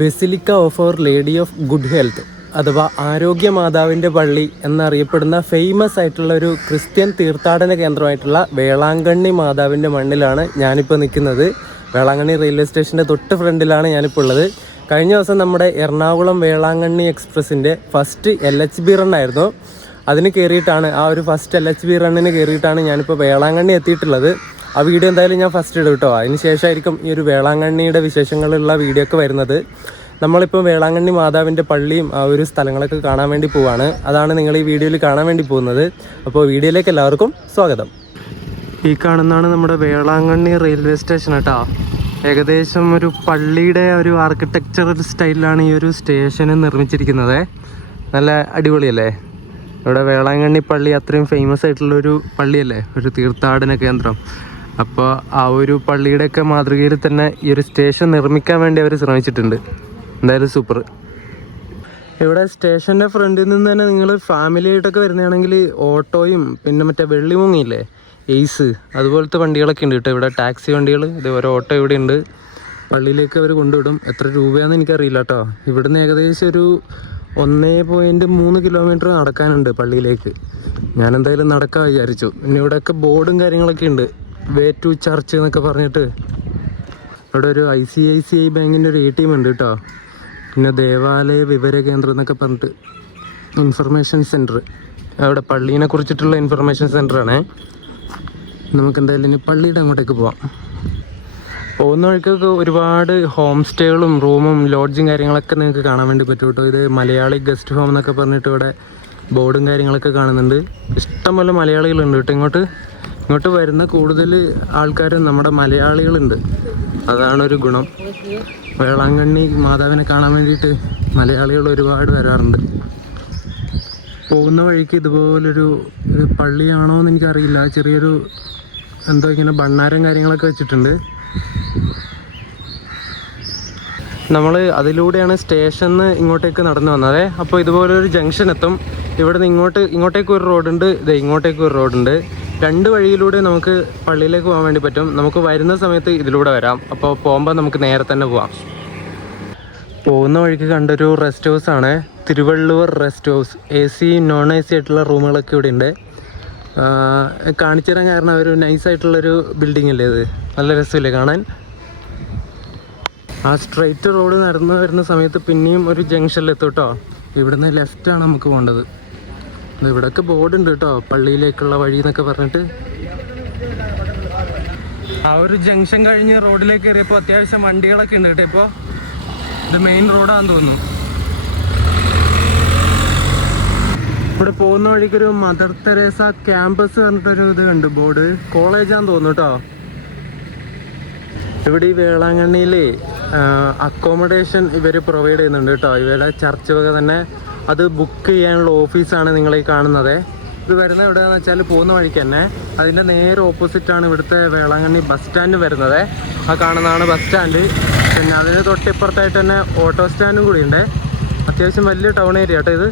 Basilica of our lady of good health അഥവാ ആരോഗ്യ മാതാവിൻ്റെ പള്ളി എന്നറിയപ്പെടുന്ന ഫേമസ് ആയിട്ടുള്ള ഒരു ക്രിസ്ത്യൻ തീർത്ഥാടന കേന്ദ്രമായിട്ടുള്ള വേളാങ്കണ്ണി മാതാവിൻ്റെ മണ്ണിലാണ് ഞാനിപ്പോൾ നിൽക്കുന്നത്. വേളാങ്കണ്ണി റെയിൽവേ സ്റ്റേഷൻ്റെ തൊട്ട് ഫ്രണ്ടിലാണ് ഞാനിപ്പോൾ ഉള്ളത്. കഴിഞ്ഞ ദിവസം നമ്മുടെ എറണാകുളം വേളാങ്കണ്ണി എക്സ്പ്രസിൻ്റെ ഫസ്റ്റ് LHB റണ്ണായിരുന്നു. അതിന് കയറിയിട്ടാണ് ആ ഒരു ഫസ്റ്റ് LHB റണ്ണിന് കയറിയിട്ടാണ് ഞാനിപ്പോൾ വേളാങ്കണ്ണി എത്തിയിട്ടുള്ളത്. ആ വീഡിയോ എന്തായാലും ഞാൻ ഫസ്റ്റ് ഇടും കേട്ടോ. അതിന് ശേഷമായിരിക്കും ഈ ഒരു വേളാങ്കണ്ണിയുടെ വിശേഷങ്ങളുള്ള വീഡിയോ ഒക്കെ വരുന്നത്. നമ്മളിപ്പോൾ വേളാങ്കണ്ണി മാതാവിൻ്റെ പള്ളിയും ആ ഒരു സ്ഥലങ്ങളൊക്കെ കാണാൻ വേണ്ടി പോവാണ്. അതാണ് നിങ്ങൾ ഈ വീഡിയോയിൽ കാണാൻ വേണ്ടി പോകുന്നത്. അപ്പോൾ വീഡിയോയിലേക്ക് എല്ലാവർക്കും സ്വാഗതം. ഈ കാണുന്നതാണ് നമ്മുടെ വേളാങ്കണ്ണി റെയിൽവേ സ്റ്റേഷൻ കേട്ടോ. ഏകദേശം ഒരു പള്ളിയുടെ ഒരു ആർക്കിടെക്ചറൽ സ്റ്റൈലിലാണ് ഈ ഒരു സ്റ്റേഷൻ നിർമ്മിച്ചിരിക്കുന്നത്. നല്ല അടിപൊളിയല്ലേ? ഇവിടെ വേളാങ്കണ്ണി പള്ളി അത്രയും ഫേമസ് ആയിട്ടുള്ളൊരു പള്ളിയല്ലേ, ഒരു തീർത്ഥാടന കേന്ദ്രം. അപ്പോൾ ആ ഒരു പള്ളിയുടെയൊക്കെ മാതൃകയിൽ തന്നെ ഈ ഒരു സ്റ്റേഷൻ നിർമ്മിക്കാൻ വേണ്ടി അവർ ശ്രമിച്ചിട്ടുണ്ട്. എന്തായാലും സൂപ്പർ. ഇവിടെ സ്റ്റേഷൻ്റെ ഫ്രണ്ടിൽ നിന്ന് തന്നെ നിങ്ങൾ ഫാമിലി ആയിട്ടൊക്കെ വരുന്നതാണെങ്കിൽ ഓട്ടോയും പിന്നെ മറ്റേ വെള്ളിമുങ്ങിയില്ലേ, എയ്സ്, അതുപോലത്തെ വണ്ടികളൊക്കെ ഉണ്ട് കേട്ടോ. ഇവിടെ ടാക്സി വണ്ടികൾ, ഇതേപോലെ ഓട്ടോ ഇവിടെ ഉണ്ട്. പള്ളിയിലേക്ക് അവർ കൊണ്ടുവിടും. എത്ര രൂപയാണെന്ന് എനിക്കറിയില്ല കേട്ടോ. ഇവിടുന്ന് ഏകദേശം ഒരു 1.3 കിലോമീറ്റർ നടക്കാനുണ്ട് പള്ളിയിലേക്ക്. ഞാൻ എന്തായാലും നടക്കാൻ വിചാരിച്ചു. പിന്നെ ഇവിടെയൊക്കെ ബോർഡും കാര്യങ്ങളൊക്കെ ഉണ്ട്, വേ ടു ചർച്ച് എന്നൊക്കെ പറഞ്ഞിട്ട്. ഇവിടെ ഒരു ICICI ബാങ്കിൻ്റെ ഒരു ATM ഉണ്ട് കേട്ടോ. പിന്നെ ദേവാലയ വിവര കേന്ദ്രം എന്നൊക്കെ പറഞ്ഞിട്ട് ഇൻഫർമേഷൻ സെൻറ്റർ, അവിടെ പള്ളീനെ കുറിച്ചിട്ടുള്ള ഇൻഫർമേഷൻ സെൻറ്ററാണേ. നമുക്ക് എന്തായാലും ഇനി പള്ളിയുടെ അങ്ങോട്ടേക്ക് പോവാം. പോകുന്ന വഴിക്കൊക്കെ ഒരുപാട് ഹോം സ്റ്റേകളും റൂമും ലോഡ്ജും കാര്യങ്ങളൊക്കെ നിങ്ങൾക്ക് കാണാൻ വേണ്ടി പറ്റും കേട്ടോ. ഇത് മലയാളി ഗസ്റ്റ് ഹോം എന്നൊക്കെ പറഞ്ഞിട്ട് ഇവിടെ ബോർഡും കാര്യങ്ങളൊക്കെ കാണുന്നുണ്ട്. ഇഷ്ടംപോലെ മലയാളികളുണ്ട് കേട്ടോ. ഇങ്ങോട്ട് വരുന്ന കൂടുതൽ ആൾക്കാരും നമ്മുടെ മലയാളികളുണ്ട്. അതാണൊരു ഗുണം. വേളാങ്കണ്ണി മാതാവിനെ കാണാൻ വേണ്ടിയിട്ട് മലയാളികൾ ഒരുപാട് വരാറുണ്ട്. പോകുന്ന വഴിക്ക് ഇതുപോലൊരു പള്ളിയാണോ എന്ന് എനിക്കറിയില്ല, ചെറിയൊരു എന്തോ ഇങ്ങനെ ഭണ്ണാരം കാര്യങ്ങളൊക്കെ വെച്ചിട്ടുണ്ട്. നമ്മൾ അതിലൂടെയാണ് സ്റ്റേഷനിൽ നിന്ന് ഇങ്ങോട്ടേക്ക് നടന്നു വന്നത്. അപ്പോൾ ഇതുപോലൊരു ജംഗ്ഷൻ എത്തും. ഇവിടെ നിന്ന് ഇങ്ങോട്ടേക്ക് ഒരു റോഡുണ്ട്, ഇങ്ങോട്ടേക്ക് ഒരു റോഡുണ്ട്. 2 വഴിയിലൂടെ നമുക്ക് പള്ളിയിലേക്ക് പോകാൻ വേണ്ടി പറ്റും. നമുക്ക് വരുന്ന സമയത്ത് ഇതിലൂടെ വരാം. അപ്പോൾ പോകുമ്പോൾ നമുക്ക് നേരെ തന്നെ പോവാം. പോകുന്ന വഴിക്ക് കണ്ടൊരു റെസ്റ്റ് ഹൗസ് ആണ്, Thiruvalluvar rest house. AC non AC ആയിട്ടുള്ള റൂമുകളൊക്കെ ഇവിടെ ഉണ്ട്. കാണിച്ചു തരാൻ കാരണം ഒരു നൈസായിട്ടുള്ളൊരു ബിൽഡിംഗ് അല്ലേ ഇത്, നല്ല രസമില്ലേ കാണാൻ. ആ സ്ട്രെയിറ്റ് റോഡ് നടന്നു വരുന്ന സമയത്ത് പിന്നെയും ഒരു ജംഗ്ഷനിലെത്തും കേട്ടോ. ഇവിടുന്ന് ലെഫ്റ്റാണ് നമുക്ക് പോകേണ്ടത്. ഇവിടെയൊക്കെ ബോർഡ് ഉണ്ട് കേട്ടോ, പള്ളിയിലേക്കുള്ള വഴി എന്നൊക്കെ പറഞ്ഞിട്ട്. ആ ഒരു ജംഗ്ഷൻ കഴിഞ്ഞ് റോഡിലേക്ക് കയറിയപ്പോൾ അത്യാവശ്യം വണ്ടികളൊക്കെ ഉണ്ട് കേട്ടോ. ഇപ്പോൾ ഇത് മെയിൻ റോഡാണെന്ന് തോന്നുന്നു. ഇവിടെ പോകുന്ന വഴിക്കൊരു മദർ തെരേസ ക്യാമ്പസ് പറഞ്ഞിട്ടൊരു ഇത് കണ്ട് ബോർഡ്, കോളേജാന്ന് തോന്നുന്നു കേട്ടോ. ഇവിടെ ഈ വേളാങ്കണ്ണിയിൽ അക്കോമഡേഷൻ ഇവർ പ്രൊവൈഡ് ചെയ്യുന്നുണ്ട് കേട്ടോ. ഇവരുടെ ചർച്ച് വക തന്നെ അത് ബുക്ക് ചെയ്യാനുള്ള ഓഫീസാണ് നിങ്ങളീ കാണുന്നത്. ഇത് വരുന്നത് എവിടെയാണെന്ന് വെച്ചാൽ പോകുന്ന വഴിക്ക് തന്നെ അതിൻ്റെ നേരെ ഓപ്പോസിറ്റാണ് ഇവിടുത്തെ വേളാങ്കണ്ണി ബസ് സ്റ്റാൻഡ് വരുന്നത്. ആ കാണുന്നതാണ് ബസ് സ്റ്റാൻഡ്. പിന്നെ അതിന് തൊട്ടിപ്പുറത്തായിട്ട് തന്നെ ഓട്ടോ സ്റ്റാൻഡും കൂടി ഉണ്ട്. അത്യാവശ്യം വലിയ ടൗൺ ഏരിയ കേട്ടോ ഇത്.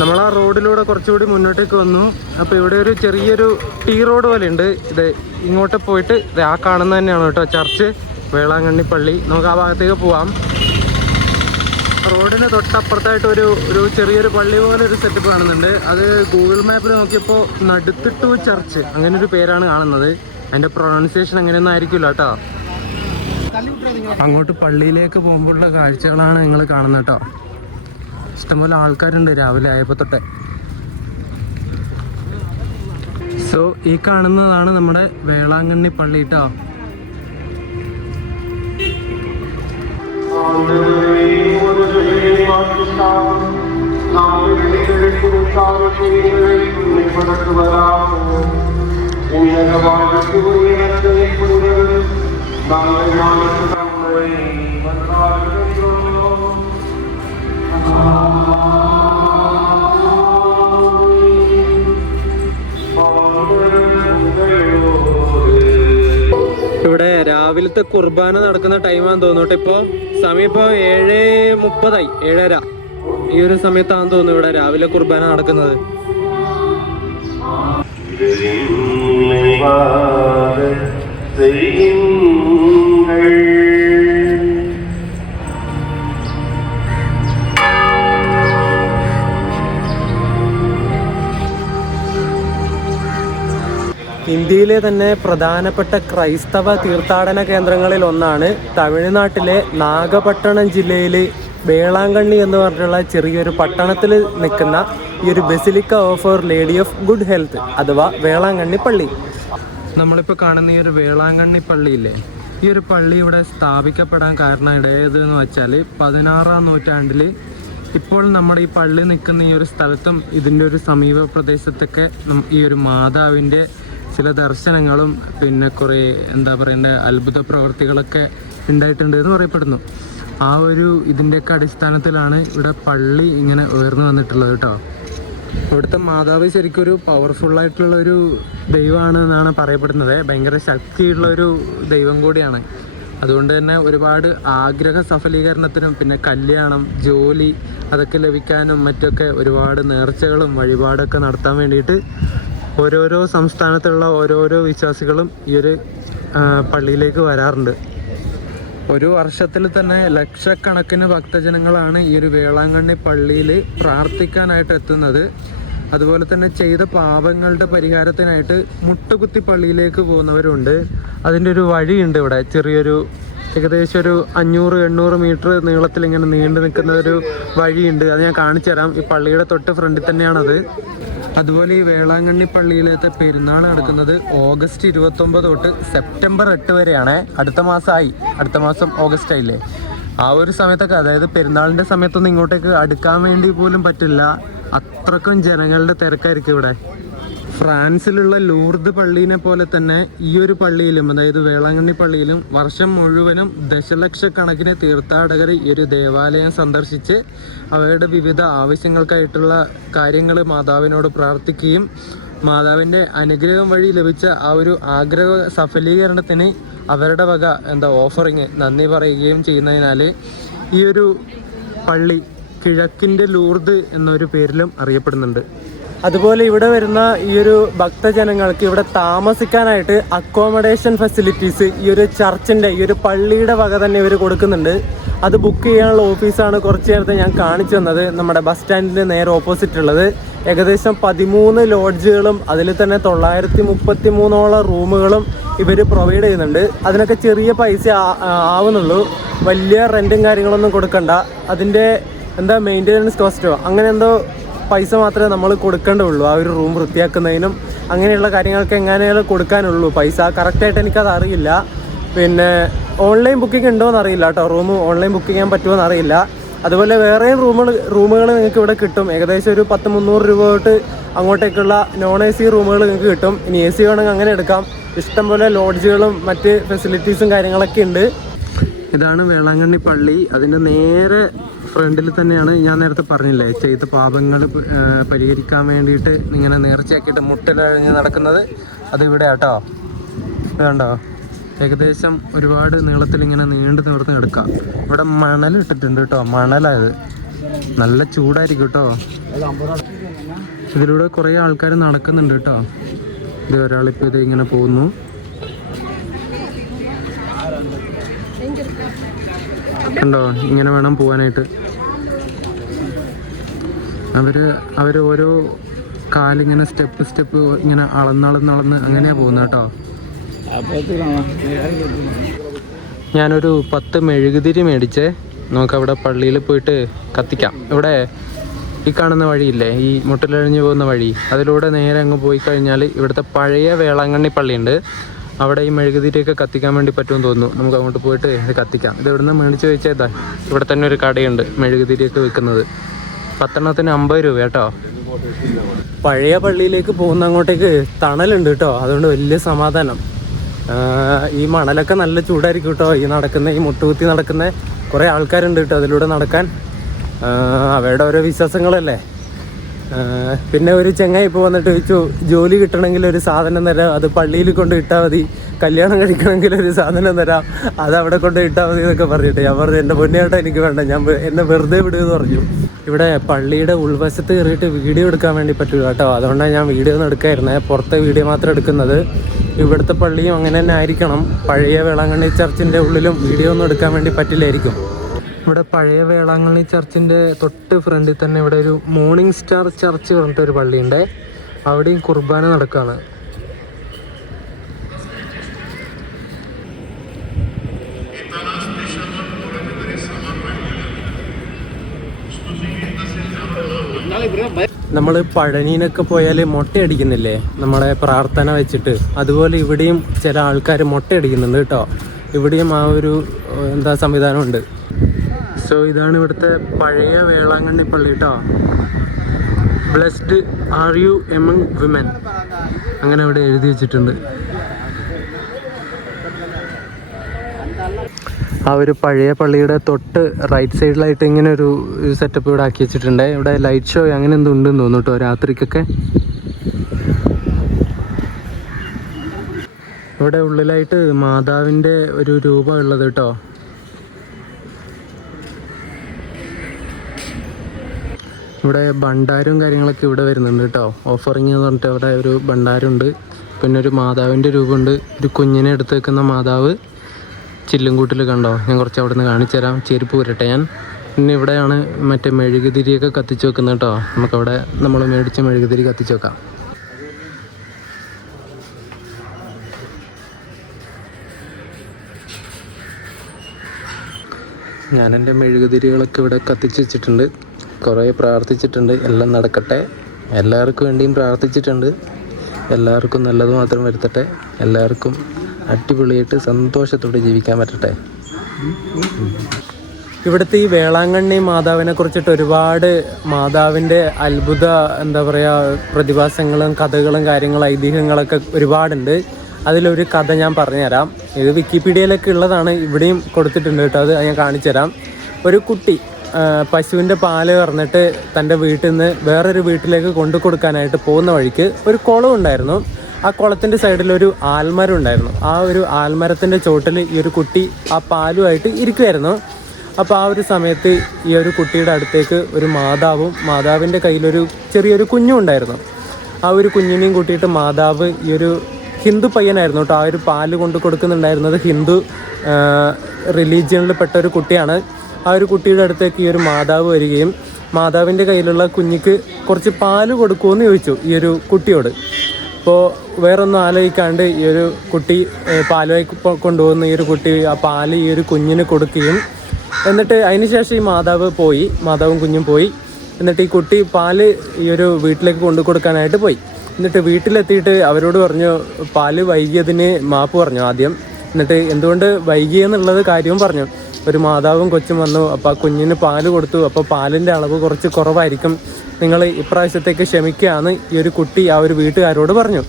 നമ്മൾ ആ റോഡിലൂടെ കുറച്ചുകൂടി മുന്നോട്ടേക്ക് വന്നു. അപ്പോൾ ഇവിടെ ഒരു ചെറിയൊരു ടീ റോഡ് പോലെ ഉണ്ട്. ഇത് ഇങ്ങോട്ട് പോയിട്ട് ആ കാണുന്നത് തന്നെയാണ് കേട്ടോ ചർച്ച്, വേളാങ്കണ്ണി പള്ളി. നമുക്ക് ആ ഭാഗത്തേക്ക് പോവാം. റോഡിന് തൊട്ടപ്പുറത്തായിട്ട് ഒരു ചെറിയൊരു പള്ളി പോലെ ഒരു സെറ്റപ്പ് കാണുന്നുണ്ട്. അത് ഗൂഗിൾ മാപ്പിൽ നോക്കിയപ്പോൾ നടുത്തിട്ടു ചർച്ച് അങ്ങനൊരു പേരാണ് കാണുന്നത്. അതിൻ്റെ പ്രൊണൗൺസിയേഷൻ അങ്ങനെയൊന്നും ആയിരിക്കില്ല കേട്ടോ. അങ്ങോട്ട് പള്ളിയിലേക്ക് പോകുമ്പോഴുള്ള കാഴ്ചകളാണ് നിങ്ങൾ കാണുന്നത് കേട്ടോ. ഇഷ്ടംപോലെ ആൾക്കാരുണ്ട് രാവിലെ ആയപ്പോൾ തൊട്ടേ. സോ ഈ കാണുന്നതാണ് നമ്മുടെ വേളാങ്കണ്ണി പള്ളി കേട്ടോ. ഇവിടെ രാവിലത്തെ കുർബാന നടക്കുന്ന ടൈമാണെന്ന് തോന്നുന്നു. ഇപ്പൊ സമയം ഇപ്പൊ 7:30 7:30 ഈ ഒരു സമയത്താണെന്ന് തോന്നുന്നു ഇവിടെ രാവിലെ കുർബാന നടക്കുന്നത്. ഇന്ത്യയിലെ തന്നെ പ്രധാനപ്പെട്ട ക്രൈസ്തവ തീർത്ഥാടന കേന്ദ്രങ്ങളിൽ ഒന്നാണ് തമിഴ്നാട്ടിലെ നാഗപട്ടണം ജില്ലയിൽ വേളാങ്കണ്ണി എന്ന് പറഞ്ഞിട്ടുള്ള ചെറിയൊരു പട്ടണത്തിൽ നിൽക്കുന്ന ഈ ഒരു basilica of our lady of good health അഥവാ വേളാങ്കണ്ണി പള്ളി. നമ്മളിപ്പോൾ കാണുന്ന ഈ ഒരു വേളാങ്കണ്ണി പള്ളിയില്ലേ, ഈ ഒരു പള്ളി ഇവിടെ സ്ഥാപിക്കപ്പെടാൻ കാരണം ഇടേതെന്ന് വെച്ചാൽ 16-ാം നൂറ്റാണ്ടിൽ ഇപ്പോൾ നമ്മുടെ ഈ പള്ളി നിൽക്കുന്ന ഈ ഒരു സ്ഥലത്തും ഇതിൻ്റെ ഒരു സമീപ പ്രദേശത്തൊക്കെ ഈ ഒരു മാതാവിൻ്റെ ചില ദർശനങ്ങളും പിന്നെ കുറേ എന്താ പറയേണ്ട അത്ഭുത പ്രവൃത്തികളൊക്കെ ഉണ്ടായിട്ടുണ്ട് എന്ന് പറയപ്പെടുന്നു. ആ ഒരു ഇതിൻ്റെയൊക്കെ അടിസ്ഥാനത്തിലാണ് ഇവിടെ പള്ളി ഇങ്ങനെ ഉയർന്നു വന്നിട്ടുള്ളത് കേട്ടോ. ഇവിടുത്തെ മാതാവ് ശരിക്കും ഒരു പവർഫുള്ളായിട്ടുള്ളൊരു ദൈവമാണ് എന്നാണ് പറയപ്പെടുന്നത്. ഭയങ്കര ശക്തിയുള്ളൊരു ദൈവം കൂടിയാണ്. അതുകൊണ്ട് തന്നെ ഒരുപാട് ആഗ്രഹ സഫലീകരണത്തിനും പിന്നെ കല്യാണം, ജോലി അതൊക്കെ ലഭിക്കാനും മറ്റൊക്കെ ഒരുപാട് നേർച്ചകളും വഴിപാടൊക്കെ നടത്താൻ വേണ്ടിയിട്ട് ഓരോരോ സംസ്ഥാനത്തുള്ള ഓരോരോ വിശ്വാസികളും ഈ ഒരു പള്ളിയിലേക്ക് വരാറുണ്ട്. ഒരു വർഷത്തിൽ തന്നെ ലക്ഷക്കണക്കിന് ഭക്തജനങ്ങളാണ് ഈ ഒരു വേളാങ്കണ്ണി പള്ളിയിൽ പ്രാർത്ഥിക്കാനായിട്ട് എത്തുന്നത്. അതുപോലെ തന്നെ ചെയ്ത പാപങ്ങളുടെ പരിഹാരത്തിനായിട്ട് മുട്ടുകുത്തി പള്ളിയിലേക്ക് പോകുന്നവരുണ്ട്. അതിൻ്റെ ഒരു വഴിയുണ്ട് ഇവിടെ, ചെറിയൊരു ഏകദേശം ഒരു 500-800 മീറ്റർ നീളത്തിൽ ഇങ്ങനെ നീണ്ടു നിൽക്കുന്ന ഒരു വഴിയുണ്ട്. അത് ഞാൻ കാണിച്ചു തരാം. ഈ പള്ളിയുടെ തൊട്ട് ഫ്രണ്ടിൽ തന്നെയാണത്. അതുപോലെ ഈ വേളാങ്കണ്ണി പള്ളിയിലത്തെ പെരുന്നാൾ നടക്കുന്നത് ഓഗസ്റ്റ് 29 തൊട്ട് സെപ്റ്റംബർ 8 വരെയാണ്. അടുത്ത മാസം ഓഗസ്റ്റ് ആയില്ലേ, ആ ഒരു സമയത്തൊക്കെ, അതായത് പെരുന്നാളിൻ്റെ സമയത്തൊന്നും ഇങ്ങോട്ടേക്ക് അടുക്കാൻ വേണ്ടി പോലും പറ്റില്ല, അത്രക്കും ജനങ്ങളുടെ തിരക്കായിരിക്കും ഇവിടെ. ഫ്രാൻസിലുള്ള ലൂർദ് പള്ളീനെ പോലെ തന്നെ ഈ ഒരു പള്ളിയിലും, അതായത് വേളാങ്കണ്ണി പള്ളിയിലും വർഷം മുഴുവനും ദശലക്ഷക്കണക്കിന് തീർത്ഥാടകർ ഈ ഒരു ദേവാലയം സന്ദർശിച്ച് അവരുടെ വിവിധ ആവശ്യങ്ങൾക്കായിട്ടുള്ള കാര്യങ്ങൾ മാതാവിനോട് പ്രാർത്ഥിക്കുകയും മാതാവിൻ്റെ അനുഗ്രഹം വഴി ലഭിച്ച ആ ഒരു ആഗ്രഹ സഫലീകരണത്തിന് അവരുടെ വക ഓഫറിങ് നന്ദി പറയുകയും ചെയ്യുന്നതിനാൽ ഈ ഒരു പള്ളി കിഴക്കിൻ്റെ ലൂർദ് എന്നൊരു പേരിലും അറിയപ്പെടുന്നുണ്ട്. അതുപോലെ ഇവിടെ വരുന്ന ഈ ഒരു ഭക്തജനങ്ങൾക്ക് ഇവിടെ താമസിക്കാനായിട്ട് അക്കോമഡേഷൻ ഫെസിലിറ്റീസ് ഈ ഒരു ചർച്ചിൻ്റെ, ഈ ഒരു പള്ളിയുടെ വക തന്നെ ഇവർ കൊടുക്കുന്നുണ്ട്. അത് ബുക്ക് ചെയ്യാനുള്ള ഓഫീസാണ് കുറച്ച് നേരത്തെ ഞാൻ കാണിച്ചു തന്നത്, നമ്മുടെ ബസ് സ്റ്റാൻഡിൻ്റെ നേരെ ഓപ്പോസിറ്റ് ഉള്ളത്. ഏകദേശം 13 ലോഡ്ജുകളും അതിൽ തന്നെ 933 റൂമുകളും ഇവർ പ്രൊവൈഡ് ചെയ്യുന്നുണ്ട്. അതിനൊക്കെ ചെറിയ പൈസ ആവുന്നുള്ളൂ, വലിയ റെൻറ്റും കാര്യങ്ങളൊന്നും കൊടുക്കണ്ട. അതിൻ്റെ മെയിൻ്റെനൻസ് കോസ്റ്റോ അങ്ങനെ പൈസ മാത്രമേ നമ്മൾ കൊടുക്കേണ്ടുള്ളൂ. ആ ഒരു റൂം വൃത്തിയാക്കുന്നതിനും അങ്ങനെയുള്ള കാര്യങ്ങൾക്ക് എങ്ങനെയാണ് കൊടുക്കാനുള്ളൂ പൈസ. കറക്റ്റായിട്ട് എനിക്കത് അറിയില്ല. പിന്നെ ഓൺലൈൻ ബുക്കിംഗ് ഉണ്ടോ എന്നറിയില്ല കേട്ടോ, റൂം ഓൺലൈൻ ബുക്ക് ചെയ്യാൻ പറ്റുമോ എന്നറിയില്ല. അതുപോലെ വേറെയും റൂമുകൾ നിങ്ങൾക്ക് ഇവിടെ കിട്ടും. ഏകദേശം ഒരു 10-300 രൂപ തൊട്ട് അങ്ങോട്ടേക്കുള്ള നോൺ AC റൂമുകൾ നിങ്ങൾക്ക് കിട്ടും. ഇനി AC വേണമെങ്കിൽ അങ്ങനെ എടുക്കാം. ഇഷ്ടംപോലെ ലോഡ്ജുകളും മറ്റ് ഫെസിലിറ്റീസും കാര്യങ്ങളൊക്കെ ഉണ്ട്. ഇതാണ് വേളാങ്കണ്ണി പള്ളി. അതിൻ്റെ നേരെ ഫ്രണ്ടിൽ തന്നെയാണ് ഞാൻ നേരത്തെ പറഞ്ഞില്ലേ, ചെയ്ത പാപങ്ങൾ പരിഹരിക്കാൻ വേണ്ടിയിട്ട് ഇങ്ങനെ നേർച്ചയാക്കിയിട്ട് മുട്ടലഴിഞ്ഞ് നടക്കുന്നത്. അതിവിടെ കേട്ടോ, ഇതുണ്ടോ, ഏകദേശം ഒരുപാട് നീളത്തിൽ ഇങ്ങനെ നീണ്ടു നിവർന്ന് കിടക്കാം. ഇവിടെ മണൽ ഇട്ടിട്ടുണ്ട് കേട്ടോ, മണലായത് നല്ല ചൂടായിരിക്കും കേട്ടോ. ഇതിലൂടെ കുറേ ആൾക്കാർ നടക്കുന്നുണ്ട് കേട്ടോ. ഇത് ഒരാളിപ്പോൾ ഇത് ഇങ്ങനെ പോകുന്നു. കണ്ടോ, ഇങ്ങനെ വേണം പോകാനായിട്ട്. അവർ ഓരോ കാലിങ്ങനെ സ്റ്റെപ്പ് ഇങ്ങനെ അളന്നളന്ന് അങ്ങനെയാണ് പോകുന്നത് കേട്ടോ. ഞാനൊരു 10 മെഴുകുതിരി മേടിച്ചേ, നമുക്കവിടെ പള്ളിയിൽ പോയിട്ട് കത്തിക്കാം. ഇവിടെ ഈ കാണുന്ന വഴിയില്ലേ, ഈ മുട്ടിലഴിഞ്ഞു പോകുന്ന വഴി, അതിലൂടെ നേരെ അങ്ങ് പോയി കഴിഞ്ഞാൽ ഇവിടുത്തെ പഴയ വേളാങ്കണ്ണി പള്ളിയുണ്ട്. അവിടെ ഈ മെഴുകുതിരിയൊക്കെ കത്തിക്കാൻ വേണ്ടി പറ്റുമെന്ന് തോന്നുന്നു. നമുക്ക് അങ്ങോട്ട് പോയിട്ട് ഇത് കത്തിക്കാം. ഇത് ഇവിടുന്ന് മേടിച്ച് വെച്ചേതാ, ഇവിടെ തന്നെ ഒരു കടയുണ്ട് മെഴുകുതിരിയൊക്കെ വെക്കുന്നത്. 10 50 രൂപ കേട്ടോ. പഴയ പള്ളിയിലേക്ക് പോകുന്ന അങ്ങോട്ടേക്ക് തണലുണ്ട് കേട്ടോ, അതുകൊണ്ട് വലിയ സമാധാനം. ഈ മണലൊക്കെ നല്ല ചൂടായിരിക്കും കേട്ടോ. ഈ മുട്ടുകുത്തി നടക്കുന്ന കുറേ ആൾക്കാരുണ്ട് കേട്ടോ അതിലൂടെ നടക്കാൻ. അവരുടെ ഓരോ വിശ്വാസങ്ങളല്ലേ. പിന്നെ ഒരു ചെങ്ങായി ഇപ്പോൾ വന്നിട്ട് ചോദിച്ചു, ജോലി കിട്ടണമെങ്കിൽ ഒരു സാധനം തരാം, അത് പള്ളിയിൽ കൊണ്ട് ഇട്ടാൽ മതി. കല്യാണം കഴിക്കണമെങ്കിൽ ഒരു സാധനം തരാം, അത് അവിടെ കൊണ്ട് ഇട്ടാൽ മതി എന്നൊക്കെ പറഞ്ഞിട്ട് ഞാൻ പറഞ്ഞു, എൻ്റെ പൊന്നിയായിട്ട് എനിക്ക് വേണ്ട, എന്നെ വെറുതെ വിടുമെന്ന് പറഞ്ഞു. ഇവിടെ പള്ളിയുടെ ഉൾവശത്ത് കയറിയിട്ട് വീഡിയോ എടുക്കാൻ വേണ്ടി പറ്റില്ല കേട്ടോ. അതുകൊണ്ടാണ് ഞാൻ വീഡിയോ ഒന്നും എടുക്കായിരുന്നേ, പുറത്തെ വീഡിയോ മാത്രം എടുക്കുന്നത്. ഇവിടുത്തെ പള്ളിയും അങ്ങനെ തന്നെ ആയിരിക്കണം. പഴയ വേളാങ്കണ്ണി ചർച്ചിൻ്റെ ഉള്ളിലും വീഡിയോ ഒന്നും എടുക്കാൻ വേണ്ടി പറ്റില്ലായിരിക്കും. ഇവിടെ പഴയ വേളാങ്കണ്ണി ചർച്ചിൻ്റെ തൊട്ട് ഫ്രണ്ടിൽ തന്നെ ഇവിടെ ഒരു മോർണിംഗ് സ്റ്റാർ ചർച്ച് പറഞ്ഞിട്ടൊരു പള്ളിയുണ്ട്. അവിടെയും കുർബാന നടക്കുകയാണ്. നമ്മൾ പഴനിയിലൊക്കെ പോയാൽ മുട്ടയടിക്കുന്നില്ലേ നമ്മുടെ പ്രാർത്ഥന വെച്ചിട്ട്, അതുപോലെ ഇവിടെയും ചില ആൾക്കാർ മുട്ടയടിക്കുന്നുണ്ട് കേട്ടോ. ഇവിടെയും ആ ഒരു സംവിധാനമുണ്ട്. സോ ഇതാണ് ഇവിടുത്തെ പഴയ വേളാങ്കണ്ണി പള്ളി കേട്ടോ. Blessed are you among women, അങ്ങനെ ഇവിടെ എഴുതി വെച്ചിട്ടുണ്ട്. ആ ഒരു പഴയ പള്ളിയുടെ തൊട്ട് റൈറ്റ് സൈഡിലായിട്ട് ഇങ്ങനെ ഒരു സെറ്റപ്പ് ഇവിടെ ആക്കി വെച്ചിട്ടുണ്ട്. ഇവിടെ ലൈറ്റ് ഷോ അങ്ങനെ എന്തോ ഉണ്ടെന്ന് തോന്നുന്നു കേട്ടോ, രാത്രിക്കൊക്കെ. ഇവിടെ ഉള്ളിലായിട്ട് മാതാവിൻ്റെ ഒരു രൂപം ഉള്ളത് കേട്ടോ. ഇവിടെ ഭണ്ഡാരവും കാര്യങ്ങളൊക്കെ ഇവിടെ വരുന്നുണ്ട് കേട്ടോ. ഓഫറിങ് എന്ന് പറഞ്ഞിട്ട് അവിടെ ഒരു ഭണ്ഡാരമുണ്ട്. പിന്നെ ഒരു മാതാവിൻ്റെ രൂപമുണ്ട്. ഒരു കുഞ്ഞിനെ എടുത്ത് വെക്കുന്ന മാതാവ് ചില്ലും കൂട്ടിൽ കണ്ടോ. ഞാൻ കുറച്ച് അവിടെ നിന്ന് കാണിച്ചു തരാം. ചെരുപ്പ് വരട്ടെ ഞാൻ. പിന്നെ ഇവിടെയാണ് മറ്റേ മെഴുകുതിരിയൊക്കെ കത്തിച്ച് വെക്കുന്നത് കേട്ടോ. നമുക്കവിടെ നമ്മൾ മേടിച്ച മെഴുകുതിരി കത്തിച്ച് വെക്കാം. ഞാൻ എൻ്റെ മെഴുകുതിരികളൊക്കെ ഇവിടെ കത്തിച്ച് വെച്ചിട്ടുണ്ട്. കുറേ പ്രാർത്ഥിച്ചിട്ടുണ്ട്, എല്ലാം നടക്കട്ടെ. എല്ലാവർക്കും വേണ്ടിയും പ്രാർത്ഥിച്ചിട്ടുണ്ട്. എല്ലാവർക്കും നല്ലത് മാത്രം വരുത്തട്ടെ. എല്ലാവർക്കും അടിപൊളിയായിട്ട് സന്തോഷത്തോടെ ജീവിക്കാൻ പറ്റട്ടെ. ഇവിടുത്തെ ഈ വേളാങ്കണ്ണി മാതാവിനെ കുറിച്ചിട്ട് ഒരുപാട് മാതാവിൻ്റെ അത്ഭുത പ്രതിഭാസങ്ങളും കഥകളും കാര്യങ്ങളും ഐതിഹ്യങ്ങളൊക്കെ ഒരുപാടുണ്ട്. അതിലൊരു കഥ ഞാൻ പറഞ്ഞുതരാം. ഇത് വിക്കിപീഡിയയിലൊക്കെ ഉള്ളതാണ്, ഇവിടെയും കൊടുത്തിട്ടുണ്ട് കേട്ടോ. അത് ഞാൻ കാണിച്ചു തരാം. ഒരു കുട്ടി പശുവിൻ്റെ പാല് കറന്നിട്ട് തൻ്റെ വീട്ടിൽ നിന്ന് വേറൊരു വീട്ടിലേക്ക് കൊണ്ടു കൊടുക്കാനായിട്ട് പോകുന്ന വഴിക്ക് ഒരു കുളം ഉണ്ടായിരുന്നു. ആ കുളത്തിൻ്റെ സൈഡിലൊരു ആൽമരം ഉണ്ടായിരുന്നു. ആ ഒരു ആൽമരത്തിൻ്റെ ചോട്ടിൽ ഈ ഒരു കുട്ടി ആ പാലുമായിട്ട് ഇരിക്കുമായിരുന്നു. അപ്പോൾ ആ ഒരു സമയത്ത് ഈ ഒരു കുട്ടിയുടെ അടുത്തേക്ക് ഒരു മാതാവിൻ്റെ കയ്യിലൊരു ചെറിയൊരു കുഞ്ഞും ഉണ്ടായിരുന്നു. ആ ഒരു കുഞ്ഞിനെയും കൂട്ടിയിട്ട് മാതാവ്, ഈ ഒരു ഹിന്ദു പയ്യനായിരുന്നു കേട്ടോ, ആ ഒരു പാല് കൊണ്ട് കൊടുക്കുന്നുണ്ടായിരുന്നത് ഹിന്ദു റിലീജിയനിൽ പെട്ട ഒരു കുട്ടിയാണ്. ആ ഒരു കുട്ടിയുടെ അടുത്തേക്ക് ഈ ഒരു മാതാവ് വരികയും മാതാവിൻ്റെ കയ്യിലുള്ള കുഞ്ഞിക്ക് കുറച്ച് പാല് കൊടുക്കുമെന്ന് ചോദിച്ചു ഈ ഒരു കുട്ടിയോട്. അപ്പോൾ വേറൊന്നും ആലോചിക്കാണ്ട് ഈ ഒരു കുട്ടി പാലുമായി കൊണ്ടുപോകുന്ന ഈ ഒരു കുട്ടി ആ പാല് ഈ ഒരു കുഞ്ഞിന് കൊടുക്കുകയും, എന്നിട്ട് അതിനുശേഷം ഈ മാതാവും കുഞ്ഞും പോയി. എന്നിട്ട് ഈ കുട്ടി പാല് ഈ ഒരു വീട്ടിലേക്ക് കൊണ്ടു കൊടുക്കാനായിട്ട് പോയി. എന്നിട്ട് വീട്ടിലെത്തിയിട്ട് അവരോട് പറഞ്ഞു, പാല് വൈകിയതിന് മാപ്പ് പറഞ്ഞു ആദ്യം. എന്നിട്ട് എന്തുകൊണ്ട് വൈകിയെന്നുള്ളത് കാര്യവും പറഞ്ഞു. ഒരു മാതാവും കൊച്ചും വന്നു. അപ്പോൾ ആ കുഞ്ഞിന് പാല് കൊടുത്തു. അപ്പോൾ പാലിൻ്റെ അളവ് കുറച്ച് കുറവായിരിക്കും, നിങ്ങൾ ഇപ്രാവശ്യത്തേക്ക് ക്ഷമിക്കുകയെന്ന് ഈ ഒരു കുട്ടി ആ ഒരു വീട്ടുകാരോട് പറഞ്ഞു.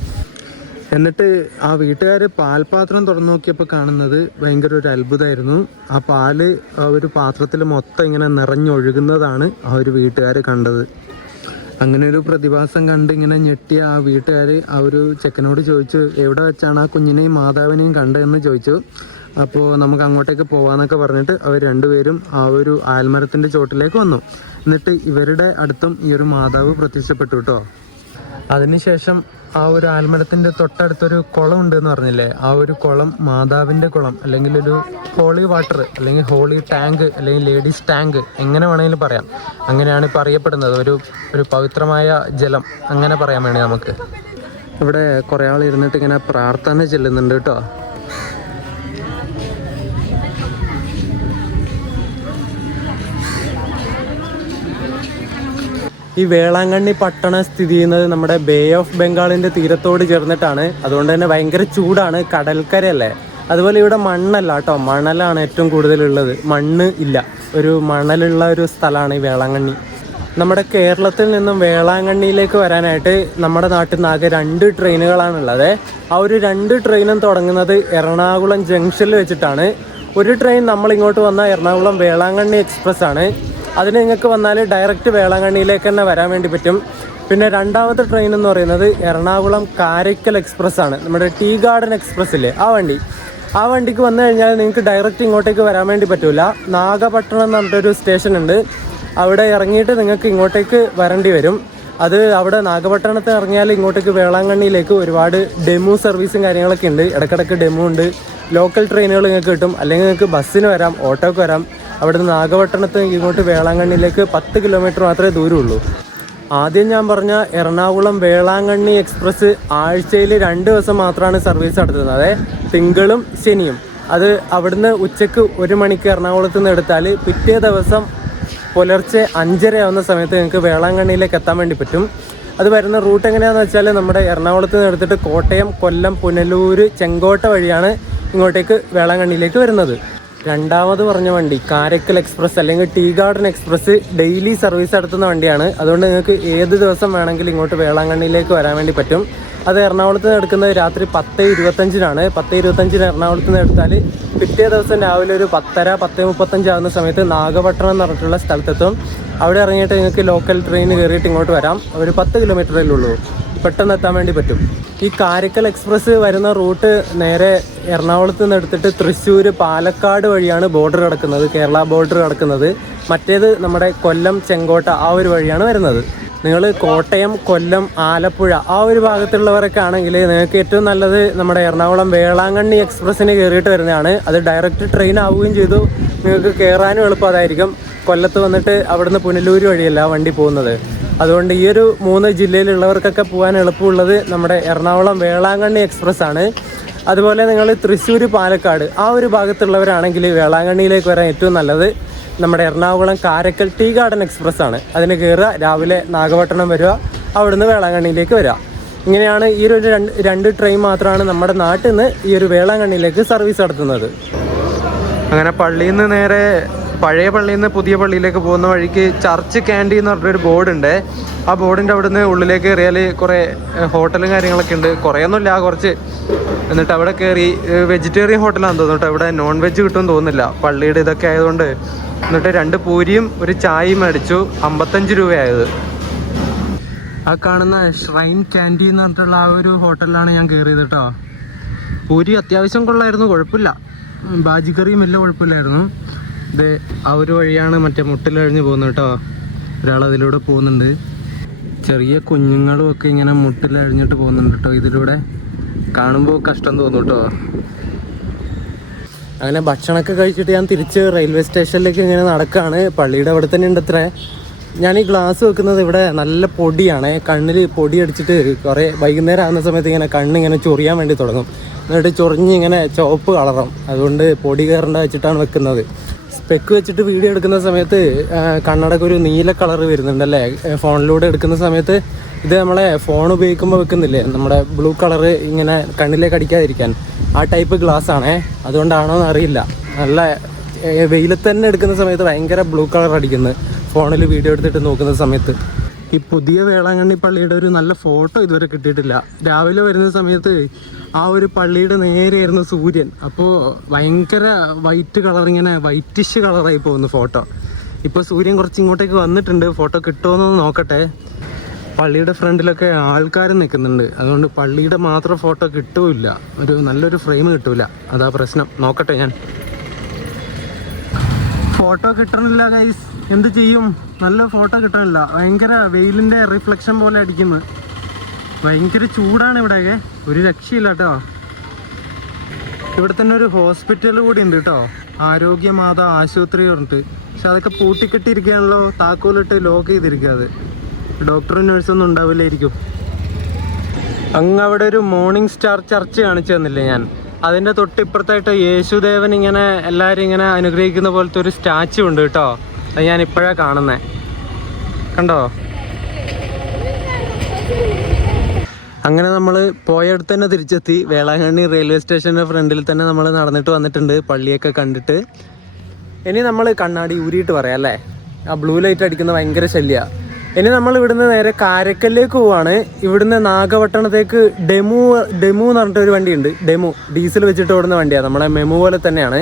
എന്നിട്ട് ആ വീട്ടുകാർ പാൽപാത്രം തുറന്നു നോക്കിയപ്പോൾ കാണുന്നത് ഭയങ്കര ഒരു അത്ഭുതമായിരുന്നു. ആ പാല് ആ ഒരു പാത്രത്തിൽ മൊത്തം ഇങ്ങനെ നിറഞ്ഞൊഴുകുന്നതാണ് ആ ഒരു വീട്ടുകാർ കണ്ടത്. അങ്ങനെ ഒരു പ്രതിഭാസം കണ്ട് ഇങ്ങനെ ഞെട്ടിയ ആ വീട്ടുകാർ ആ ഒരു ചെക്കനോട് ചോദിച്ചു, എവിടെ വെച്ചാണ് ആ കുഞ്ഞിനെയും മാതാവിനെയും കണ്ടതെന്ന് ചോദിച്ചു. അപ്പോൾ നമുക്ക് അങ്ങോട്ടേക്ക് പോകാമെന്നൊക്കെ പറഞ്ഞിട്ട് അവർ രണ്ടുപേരും ആ ഒരു ആൽമരത്തിൻ്റെ ചോട്ടിലേക്ക് വന്നു. എന്നിട്ട് ഇവരുടെ അടുത്തും ഈ ഒരു മാതാവ് പ്രത്യക്ഷപ്പെട്ടു കേട്ടോ. അതിനുശേഷം ആ ഒരു ആൽമരത്തിൻ്റെ തൊട്ടടുത്തൊരു കുളം ഉണ്ടെന്ന് പറഞ്ഞില്ലേ, ആ ഒരു കുളം മാതാവിൻ്റെ കുളം, അല്ലെങ്കിൽ ഒരു ഹോളി വാട്ടർ, അല്ലെങ്കിൽ ഹോളി ടാങ്ക്, അല്ലെങ്കിൽ ലേഡീസ് ടാങ്ക്, എങ്ങനെ വേണമെങ്കിലും പറയാം. അങ്ങനെയാണ് ഇപ്പോൾ അറിയപ്പെടുന്നത്. ഒരു പവിത്രമായ ജലം അങ്ങനെ പറയാൻ വേണ്ടി നമുക്ക്. ഇവിടെ കുറേ ആൾ ഇരുന്നിട്ട് ഇങ്ങനെ പ്രാർത്ഥന ചെല്ലുന്നുണ്ട് കേട്ടോ. ഈ വേളാങ്കണ്ണി പട്ടണം സ്ഥിതി ചെയ്യുന്നത് നമ്മുടെ ബേ ഓഫ് ബംഗാളിൻ്റെ തീരത്തോട് ചേർന്നിട്ടാണ്. അതുകൊണ്ട് തന്നെ ഭയങ്കര ചൂടാണ്, കടൽക്കരയല്ലേ. അതുപോലെ ഇവിടെ മണ്ണല്ല കേട്ടോ, മണലാണ് ഏറ്റവും കൂടുതലുള്ളത്. മണ്ണ് ഇല്ല, ഒരു മണലുള്ള ഒരു സ്ഥലമാണ് ഈ വേളാങ്കണ്ണി. നമ്മുടെ കേരളത്തിൽ നിന്നും വേളാങ്കണ്ണിയിലേക്ക് വരാനായിട്ട് നമ്മുടെ നാട്ടിൽ നിന്ന് ആകെ 2 ട്രെയിനുകളാണുള്ളത്. ആ ഒരു 2 ട്രെയിനും തുടങ്ങുന്നത് എറണാകുളം ജംഗ്ഷനിൽ വെച്ചിട്ടാണ്. ഒരു ട്രെയിൻ നമ്മളിങ്ങോട്ട് വന്നാൽ എറണാകുളം വേളാങ്കണ്ണി എക്സ്പ്രസ് ആണ്. അതിന് നിങ്ങൾക്ക് വന്നാൽ ഡയറക്റ്റ് വേളാങ്കണ്ണിയിലേക്ക് തന്നെ വരാൻ വേണ്ടി പറ്റും. പിന്നെ രണ്ടാമത്തെ ട്രെയിൻ എന്ന് പറയുന്നത് എറണാകുളം കാരയ്ക്കൽ എക്സ്പ്രസ് ആണ്. നമ്മുടെ ടീ ഗാർഡൻ എക്സ്പ്രസ് ഇല്ലേ, ആ വണ്ടിക്ക് വന്നു കഴിഞ്ഞാൽ നിങ്ങൾക്ക് ഡയറക്റ്റ് ഇങ്ങോട്ടേക്ക് വരാൻ വേണ്ടി പറ്റില്ല. നാഗപട്ടണം എന്ന് പറഞ്ഞിട്ടൊരു സ്റ്റേഷൻ ഉണ്ട്, അവിടെ ഇറങ്ങിയിട്ട് നിങ്ങൾക്ക് ഇങ്ങോട്ടേക്ക് വരേണ്ടി വരും. അത് അവിടെ നാഗപട്ടണത്ത് ഇറങ്ങിയാൽ ഇങ്ങോട്ടേക്ക് വേളാങ്കണ്ണിയിലേക്ക് ഒരുപാട് ഡെമു സർവീസും കാര്യങ്ങളൊക്കെ ഉണ്ട്. ഇടയ്ക്കിടയ്ക്ക് ഡെമു ഉണ്ട്. ലോക്കൽ ട്രെയിനുകൾ നിങ്ങൾക്ക് കിട്ടും, അല്ലെങ്കിൽ നിങ്ങൾക്ക് ബസ്സിന് വരാം, ഓട്ടോക്ക് വരാം. അവിടുന്ന് നാഗപട്ടണത്ത് ഇങ്ങോട്ട് വേളാങ്കണ്ണിയിലേക്ക് 10 കിലോമീറ്റർ മാത്രമേ ദൂരമുള്ളൂ. ആദ്യം ഞാൻ പറഞ്ഞ എറണാകുളം വേളാങ്കണ്ണി എക്സ്പ്രസ് ആഴ്ചയിൽ 2 ദിവസം മാത്രമാണ് സർവീസ് നടത്തുന്നത്, അതായത് തിങ്കളും ശനിയും. അത് അവിടുന്ന് ഉച്ചയ്ക്ക് 1 മണിക്ക് എറണാകുളത്ത് നിന്ന് എടുത്താൽ പിറ്റേ ദിവസം പുലർച്ചെ 5:30 ആവുന്ന സമയത്ത് നിങ്ങൾക്ക് വേളാങ്കണ്ണിയിലേക്ക് എത്താൻ വേണ്ടി പറ്റും. അത് വരുന്ന റൂട്ട് എങ്ങനെയാണെന്ന് വെച്ചാൽ നമ്മുടെ എറണാകുളത്ത് നിന്ന് എടുത്തിട്ട് കോട്ടയം, കൊല്ലം, പുനലൂർ, ചെങ്കോട്ട വഴിയാണ് ഇങ്ങോട്ടേക്ക് വേളാങ്കണ്ണിയിലേക്ക് വരുന്നത്. രണ്ടാമത് പറഞ്ഞ വണ്ടി കാരയ്ക്കൽ എക്സ്പ്രസ് അല്ലെങ്കിൽ tea garden express daily service നടത്തുന്ന വണ്ടിയാണ്. അതുകൊണ്ട് നിങ്ങൾക്ക് ഏത് ദിവസം വേണമെങ്കിലും ഇങ്ങോട്ട് വേളാങ്കണ്ണിയിലേക്ക് വരാൻ വേണ്ടി പറ്റും. അത് എറണാകുളത്ത് നിന്ന് എടുക്കുന്നത് രാത്രി 10:25 10:25 എറണാകുളത്ത് നിന്ന് എടുത്താൽ പിറ്റേ ദിവസം രാവിലെ ഒരു 10:30 10:35 ആകുന്ന സമയത്ത് നാഗപട്ടണം എന്ന് പറഞ്ഞിട്ടുള്ള സ്ഥലത്തെത്തും. അവിടെ ഇറങ്ങിയിട്ട് നിങ്ങൾക്ക് ലോക്കൽ ട്രെയിൻ കയറിയിട്ട് ഇങ്ങോട്ട് വരാം. ഒരു 10 കിലോമീറ്ററേ ഉള്ളൂ, പെട്ടെന്ന് എത്താൻ വേണ്ടി പറ്റും. ഈ കാരയ്ക്കൽ എക്സ്പ്രസ് വരുന്ന റൂട്ട് നേരെ എറണാകുളത്ത് നിന്ന് എടുത്തിട്ട് തൃശ്ശൂർ, പാലക്കാട് വഴിയാണ് ബോർഡർ കിടക്കുന്നത്, കേരള ബോർഡർ കിടക്കുന്നത്. മറ്റേത് നമ്മുടെ കൊല്ലം, ചെങ്കോട്ട ആ ഒരു വഴിയാണ് വരുന്നത്. നിങ്ങൾ കോട്ടയം, കൊല്ലം, ആലപ്പുഴ ആ ഒരു ഭാഗത്തുള്ളവരൊക്കെ ആണെങ്കിൽ നിങ്ങൾക്ക് ഏറ്റവും നല്ലത് നമ്മുടെ എറണാകുളം വേളാങ്കണ്ണി എക്സ്പ്രസ്സിന് കയറിയിട്ട് വരുന്നതാണ്. അത് ഡയറക്റ്റ് ട്രെയിൻ ആവുകയും ചെയ്തു, നിങ്ങൾക്ക് കയറാനും എളുപ്പം അതായിരിക്കും. കൊല്ലത്ത് വന്നിട്ട് അവിടുന്ന് പുനലൂർ വഴിയല്ല വണ്ടി പോകുന്നത്. അതുകൊണ്ട് ഈ ഒരു 3 ജില്ലയിലുള്ളവർക്കൊക്കെ പോകാൻ എളുപ്പമുള്ളത് നമ്മുടെ എറണാകുളം വേളാങ്കണ്ണി എക്സ്പ്രസ് ആണ്. അതുപോലെ നിങ്ങൾ തൃശ്ശൂർ, പാലക്കാട് ആ ഒരു ഭാഗത്തുള്ളവരാണെങ്കിൽ വേളാങ്കണ്ണിയിലേക്ക് വരാൻ ഏറ്റവും നല്ലത് നമ്മുടെ Ernakulam Karaikal tea garden express ആണ്. അതിന് കയറുക, രാവിലെ നാഗപട്ടണം വരിക, അവിടുന്ന് വേളാങ്കണ്ണിയിലേക്ക് വരിക. ഇങ്ങനെയാണ് ഈ ഒരു 2 ട്രെയിൻ മാത്രമാണ് നമ്മുടെ നാട്ടിൽ നിന്ന് ഈ ഒരു വേളാങ്കണ്ണിയിലേക്ക് സർവീസ് നടത്തുന്നത്. അങ്ങനെ പള്ളിയിൽ നിന്ന് നേരെ പഴയ പള്ളിയിൽ നിന്ന് പുതിയ പള്ളിയിലേക്ക് പോകുന്ന വഴിക്ക് ചർച്ച് ക്യാൻറ്റീൻ എന്ന് പറഞ്ഞൊരു ബോർഡുണ്ട്. ആ ബോർഡിൻ്റെ അവിടുന്ന് ഉള്ളിലേക്ക് കയറിയാൽ കുറേ ഹോട്ടലും കാര്യങ്ങളൊക്കെ ഉണ്ട്, കുറേയൊന്നുമില്ല, കുറച്ച്. എന്നിട്ട് അവിടെ കയറി വെജിറ്റേറിയൻ ഹോട്ടലാണെന്ന് തോന്നുന്നു കേട്ടോ, ഇവിടെ നോൺ വെജ് കിട്ടുമെന്ന് തോന്നുന്നില്ല പള്ളിയുടെ ഇതൊക്കെ ആയതുകൊണ്ട്. എന്നിട്ട് 2 പൂരിയും ഒരു ചായയും മേടിച്ചു, 55 രൂപയായത്. ആ കാണുന്ന ഷ്രൈൻ ക്യാൻറ്റീൻ എന്ന് പറഞ്ഞിട്ടുള്ള ആ ഒരു ഹോട്ടലിലാണ് ഞാൻ കയറിയത് കേട്ടോ. പൂരി അത്യാവശ്യം കൊള്ളായിരുന്നു, കുഴപ്പമില്ല. ബാജിക്കറിയും വലിയ കുഴപ്പമില്ലായിരുന്നു. ഇത് ആ ഒരു വഴിയാണ് മറ്റേ മുട്ടിലഴിഞ്ഞ് പോകുന്നത് കേട്ടോ. ഒരാൾ അതിലൂടെ പോകുന്നുണ്ട്, ചെറിയ കുഞ്ഞുങ്ങളും ഒക്കെ ഇങ്ങനെ മുട്ടിലഴിഞ്ഞിട്ട് പോകുന്നുണ്ട് കേട്ടോ. ഇതിലൂടെ കാണുമ്പോൾ കഷ്ടം തോന്നും കേട്ടോ. അങ്ങനെ ഭക്ഷണമൊക്കെ കഴിച്ചിട്ട് ഞാൻ തിരിച്ച് റെയിൽവേ സ്റ്റേഷനിലേക്ക് ഇങ്ങനെ നടക്കുകയാണ്. പള്ളിയുടെ അവിടെ തന്നെ ഉണ്ട് അത്രേ. ഞാൻ ഈ ഗ്ലാസ് വെക്കുന്നത് ഇവിടെ നല്ല പൊടിയാണ്, കണ്ണിൽ പൊടി അടിച്ചിട്ട് കുറേ വൈകുന്നേരം ആകുന്ന സമയത്ത് ഇങ്ങനെ കണ്ണിങ്ങനെ ചൊറിയാൻ വേണ്ടി തുടങ്ങും. എന്നിട്ട് ചൊറിഞ്ഞ് ഇങ്ങനെ ചുവപ്പ് കളറും. അതുകൊണ്ട് പൊടി കയറേണ്ട വെച്ചിട്ടാണ് വെക്കുന്നത്. സ്പെക്ക് വെച്ചിട്ട് വീഡിയോ എടുക്കുന്ന സമയത്ത് കണ്ണടക്ക് ഒരു നീല കളർ വരുന്നുണ്ടല്ലേ ഫോണിലൂടെ എടുക്കുന്ന സമയത്ത്. ഇത് നമ്മളെ ഫോൺ ഉപയോഗിക്കുമ്പോൾ വെക്കുന്നില്ലേ നമ്മുടെ ബ്ലൂ കളറ് ഇങ്ങനെ കണ്ണിലേക്ക് അടിക്കാതിരിക്കാൻ, ആ ടൈപ്പ് ഗ്ലാസ് ആണേ. അതുകൊണ്ടാണോ എന്ന് അറിയില്ല, നല്ല വെയിലത്ത് തന്നെ എടുക്കുന്ന സമയത്ത് ഭയങ്കര ബ്ലൂ കളർ അടിക്കുന്നത് ഫോണിൽ വീഡിയോ എടുത്തിട്ട് നോക്കുന്ന സമയത്ത്. ഈ പുതിയ വേളാങ്കണ്ണി പള്ളിയുടെ ഒരു നല്ല ഫോട്ടോ ഇതുവരെ കിട്ടിയിട്ടില്ല. രാവിലെ വരുന്ന സമയത്ത് ആ ഒരു പള്ളിയുടെ നേരെയായിരുന്നു സൂര്യൻ, അപ്പോൾ ഭയങ്കര വൈറ്റ് കളർ, ഇങ്ങനെ വൈറ്റിഷ് കളറായി പോകുന്നു ഫോട്ടോ. ഇപ്പോൾ സൂര്യൻ കുറച്ച് ഇങ്ങോട്ടേക്ക് വന്നിട്ടുണ്ട്, ഫോട്ടോ കിട്ടുമോയെന്ന് നോക്കട്ടെ. പള്ളിയുടെ ഫ്രണ്ടിലൊക്കെ ആൾക്കാർ നിൽക്കുന്നുണ്ട്, അതുകൊണ്ട് പള്ളിയുടെ മാത്രം ഫോട്ടോ കിട്ടൂല, ഒരു നല്ലൊരു ഫ്രെയിം കിട്ടൂല, അതാ പ്രശ്നം. നോക്കട്ടെ ഞാൻ. ഫോട്ടോ കിട്ടണില്ല ഗൈസ്, എന്ത് ചെയ്യും, നല്ല ഫോട്ടോ കിട്ടണില്ല. ഭയങ്കര വെയിലിൻ്റെ റിഫ്ലക്ഷൻ പോലെ അടിക്കുന്നത്, ഭയങ്കര ചൂടാണ് ഇവിടെയൊക്കെ, ഒരു രക്ഷയില്ല കേട്ടോ. ഇവിടെ തന്നെ ഒരു ഹോസ്പിറ്റൽ കൂടി ഉണ്ട് കേട്ടോ, ആരോഗ്യമാതാ ആശുപത്രി പറഞ്ഞിട്ട്. പക്ഷെ അതൊക്കെ പൂട്ടിക്കെട്ടിയിരിക്കുകയാണല്ലോ, താക്കോലിട്ട് ലോക്ക് ചെയ്തിരിക്കുക. അത് ഡോക്ടറും നഴ്സൊന്നും ഉണ്ടാവില്ലായിരിക്കും. അങ്ങ് അവിടെ ഒരു മോർണിംഗ് സ്റ്റാർ ചർച്ച് കാണിച്ചു തന്നില്ലേ ഞാൻ, അതിൻ്റെ തൊട്ടിപ്പുറത്തായിട്ട് യേശുദേവൻ ഇങ്ങനെ എല്ലാവരും ഇങ്ങനെ അനുഗ്രഹിക്കുന്ന പോലത്തെ ഒരു സ്റ്റാച്ചു ഉണ്ട് കേട്ടോ. അത് ഞാൻ ഇപ്പോഴാണ് കാണുന്നത്, കണ്ടോ. അങ്ങനെ നമ്മൾ പോയടുത്ത് തന്നെ തിരിച്ചെത്തി. വേളാങ്കണ്ണി റെയിൽവേ സ്റ്റേഷൻ്റെ ഫ്രണ്ടിൽ തന്നെ നമ്മൾ നടന്നിട്ട് വന്നിട്ടുണ്ട്, പള്ളിയൊക്കെ കണ്ടിട്ട്. ഇനി നമ്മൾ കണ്ണാടി ഊരിയിട്ട് പറയാം അല്ലേ, ആ ബ്ലൂ ലൈറ്റ് അടിക്കുന്ന ഭയങ്കര ശല്യമാണ്. ഇനി നമ്മൾ ഇവിടുന്ന് നേരെ കാരയ്ക്കലിലേക്ക് പോവാണ്. ഇവിടുന്ന് നാഗപട്ടണത്തേക്ക് ഡെമു എന്ന് പറഞ്ഞിട്ടൊരു വണ്ടിയുണ്ട്. ഡെമു ഡീസൽ വെച്ചിട്ട് ഓടുന്ന വണ്ടിയാണ്, നമ്മളെ മെമു പോലെ തന്നെയാണ്.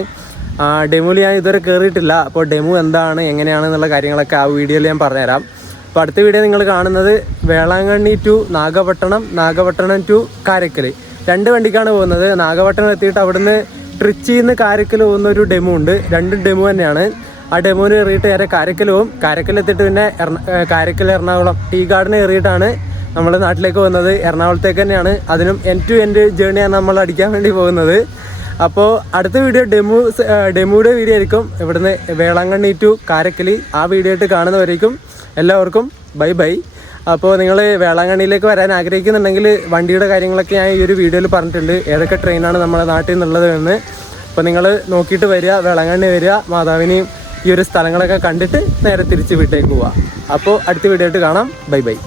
ഡെമുവിൽ ഞാൻ ഇതുവരെ കയറിയിട്ടില്ല, അപ്പോൾ ഡെമു എന്താണ് എങ്ങനെയാണെന്നുള്ള കാര്യങ്ങളൊക്കെ ആ വീഡിയോയിൽ ഞാൻ പറഞ്ഞുതരാം. അപ്പോൾ അടുത്ത വീഡിയോ നിങ്ങൾ കാണുന്നത് വേളാങ്കണ്ണി ടു നാഗപട്ടണം, നാഗപട്ടണം ടു കാരക്കൽ 2 വണ്ടിക്കാണ് പോകുന്നത്. നാഗപട്ടണം എത്തിയിട്ട് അവിടുന്ന് ട്രിച്ചിയിൽ നിന്ന് കാരക്കൽ പോകുന്ന ഒരു ഡെമോ ഉണ്ട്. 2 ഡെമോ തന്നെയാണ്. ആ ഡെമോന് കയറിയിട്ട് നേരെ കാരക്കൽ പോകും. കാരക്കൽ എത്തിയിട്ട് പിന്നെ കാരക്കൽ എറണാകുളം ടീ ഗാർഡൻ കയറിയിട്ടാണ് നമ്മൾ നാട്ടിലേക്ക് പോകുന്നത്. എറണാകുളത്തേക്ക് തന്നെയാണ്. അതിനും എൻഡ് ടു എൻഡ് ജേണിയാണ് നമ്മൾ അടിക്കാൻ വേണ്ടി പോകുന്നത്. അപ്പോൾ അടുത്ത വീഡിയോ ഡെമോയുടെ വീഡിയോ ആയിരിക്കും. ഇവിടുന്ന് വേളാങ്കണ്ണി ടു കാരക്കൽ. ആ വീഡിയോ ആയിട്ട് കാണുന്നവരേക്കും എല്ലാവർക്കും ബൈ ബൈ. അപ്പോൾ നിങ്ങൾ വേളാങ്കണ്ണിയിലേക്ക് വരാൻ ആഗ്രഹിക്കുന്നുണ്ടെങ്കിൽ വണ്ടിയുടെ കാര്യങ്ങളൊക്കെ ഞാൻ ഈ ഒരു വീഡിയോയിൽ പറഞ്ഞിട്ടുണ്ട്, ഏതൊക്കെ ട്രെയിനാണ് നമ്മുടെ നാട്ടിൽ നിന്നുള്ളത് എന്ന്. അപ്പോൾ നിങ്ങൾ നോക്കിയിട്ട് വരിക, വേളാങ്കണ്ണി വരിക, മാതാവിനെയും ഈ ഒരു സ്ഥലങ്ങളൊക്കെ കണ്ടിട്ട് നേരെ തിരിച്ച് വീട്ടിലേക്ക് പോവുക. അപ്പോൾ അടുത്ത വീഡിയോ ആയിട്ട് കാണാം. Bye bye.